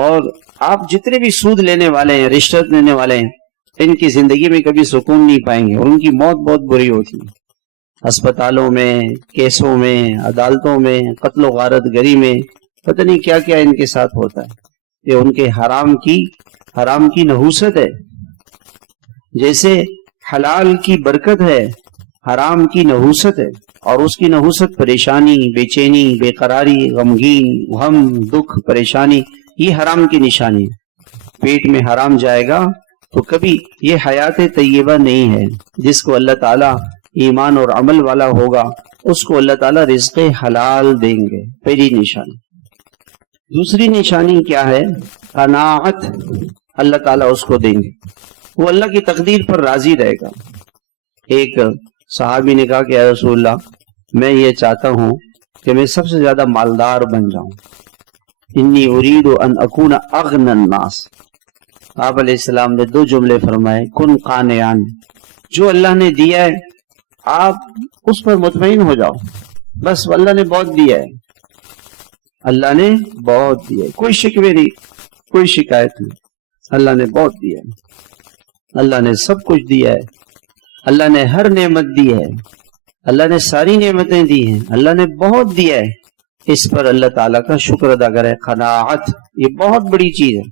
اور آپ جتنے بھی سود لینے والے ہیں، رشوت لینے والے ہیں، ان کی زندگی میں کبھی سکون نہیں پائیں گے، اور ان کی موت بہت بری ہوتی ہے، ہسپتالوں میں، کیسوں میں، عدالتوں میں، قتل و غارت گری میں، پتہ نہیں کیا کیا ان کے ساتھ ہوتا ہے۔ یہ ان کے حرام کی نحوست ہے۔ جیسے حلال کی برکت ہے، حرام کی نحوست ہے، اور اس کی نحوست پریشانی، بے چینی، بے قراری، غمگین، غم، دکھ، پریشانی، یہ حرام کی نشانی ہے۔ پیٹ میں حرام جائے گا تو کبھی یہ حیات طیبہ نہیں ہے۔ جس کو اللہ تعالیٰ ایمان اور عمل والا ہوگا اس کو اللہ تعالیٰ رزق حلال دیں گے، پہلی نشانی۔ دوسری نشانی کیا ہے؟ قناعت اللہ تعالیٰ اس کو دیں گے، وہ اللہ کی تقدیر پر راضی رہے گا۔ ایک صحابی نے کہا کہ اے رسول اللہ، میں یہ چاہتا ہوں کہ میں سب سے زیادہ مالدار بن جاؤں، انی ارید ان اکون اغنى الناس۔ آپ علیہ السلام نے دو جملے فرمائے، کن قانعان، جو اللہ نے دیا ہے آپ اس پر مطمئن ہو جاؤ، بس اللہ نے بہت دیا ہے، اللہ نے بہت دیا ہے، کوئی شکوے نہیں، کوئی شکایت نہیں، اللہ نے بہت دیا ہے، اللہ نے سب کچھ دیا ہے، اللہ نے ہر نعمت دی ہے، اللہ نے ساری نعمتیں دی ہیں، اللہ نے بہت دیا ہے، اس پر اللہ تعالیٰ کا شکر ادا کرے۔ قناعت یہ بہت بڑی چیز ہے۔